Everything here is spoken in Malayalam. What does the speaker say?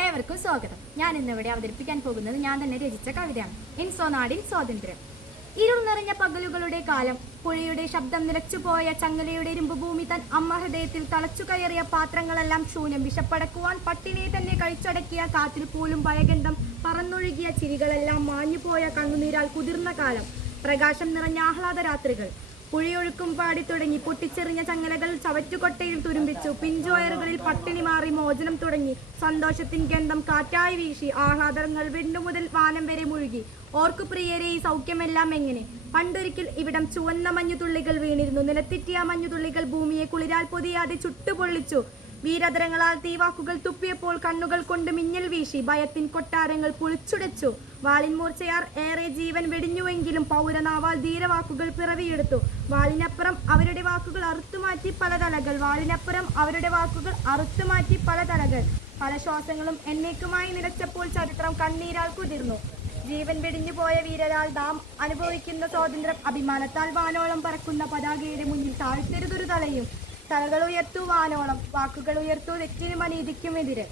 ഏവർക്കും സ്വാഗതം. ഞാൻ ഇന്നിവിടെ അവതരിപ്പിക്കാൻ പോകുന്നത് ഞാൻ തന്നെ രചിച്ച കവിതയാണ്. ഇൻസോ നാടിൻ സ്വാതന്ത്ര്യം. ഇരുൾ നിറഞ്ഞ പകലുകളുടെ കാലം പുഴയുടെ ശബ്ദം നിലച്ചുപോയ ചങ്ങലയുടെ ഇരുമ്പുഭൂമി തൻ അമ്മ ഹൃദയത്തിൽ തളച്ചു കയറിയ പാത്രങ്ങളെല്ലാം ശൂന്യം വിശപ്പടക്കുവാൻ പട്ടിണിയെ തന്നെ കഴിച്ചടക്കിയ കാറ്റിൽ പോലും ഭയഗന്ധം പറന്നൊഴുകിയ ചിരികളെല്ലാം മാഞ്ഞുപോയ കണ്ണുനീരാൽ കുതിർന്ന കാലം. പ്രകാശം നിറഞ്ഞ ആഹ്ലാദ രാത്രികൾ പുഴയൊഴുക്കും പാടി തുടങ്ങി. പൊട്ടിച്ചെറിഞ്ഞ ചങ്ങലകൾ ചവറ്റുകൊട്ടയിൽ തുരുമ്പിച്ചു. പിഞ്ചോയറുകളിൽ പട്ടിണി മാറി മോചനം തുടങ്ങി. സന്തോഷത്തിൻ ഗന്ധം കാറ്റായി വീശി. ആഹ്ലാദങ്ങൾ വെണ്ണുമുതൽ വാനം വരെ മുഴുകി. ഓർക്കു പ്രിയരെ ഈ സൗഖ്യമെല്ലാം എങ്ങനെ? പണ്ടൊരിക്കൽ ഇവിടം ചുവന്ന മഞ്ഞുതുള്ളികൾ വീണിരുന്നു. നിലത്തിറ്റിയ മഞ്ഞുതുള്ളികൾ ഭൂമിയെ കുളിരാൽ പൊതിയാതെ ചുട്ടുപൊള്ളിച്ചു. വീരതരങ്ങളാൽ തീവാക്കുകൾ തുപ്പിയപ്പോൾ കണ്ണുകൾ കൊണ്ട് മിന്നൽ വീശി ഭയത്തിൻ കൊട്ടാരങ്ങൾ പൊളിച്ചുടച്ചു. വാളിൻമൂർച്ചയാർ ഏറെ ജീവൻ വെടിഞ്ഞുവെങ്കിലും പൗരനാവാൽ ധീരവാക്കുകൾ പിറവിയെടുത്തു. വാളിനപ്പുറം അവരുടെ വാക്കുകൾ അറുത്തുമാറ്റി പല തലകൾ. വാളിനപ്പുറം അവരുടെ വാക്കുകൾ അറുത്തുമാറ്റി പല തലകൾ. പല ശ്വാസങ്ങളും എന്നേക്കുമായി നിലച്ചപ്പോൾ ചരിത്രം കണ്ണീരാൽ കുതിർന്നു. ജീവൻ വെടിഞ്ഞു പോയ വീരരാൽ നാം അനുഭവിക്കുന്ന സ്വാതന്ത്ര്യം അഭിമാനത്താൽ വാനോളം പറക്കുന്ന പതാകയുടെ മുന്നിൽ താഴ്ത്തരുതൊരു തലയും തലകൾ ഉയർത്തു വാനോളം വാക്കുകൾ ഉയർത്തു തെറ്റിനും അനീതിക്കുമെതിരെ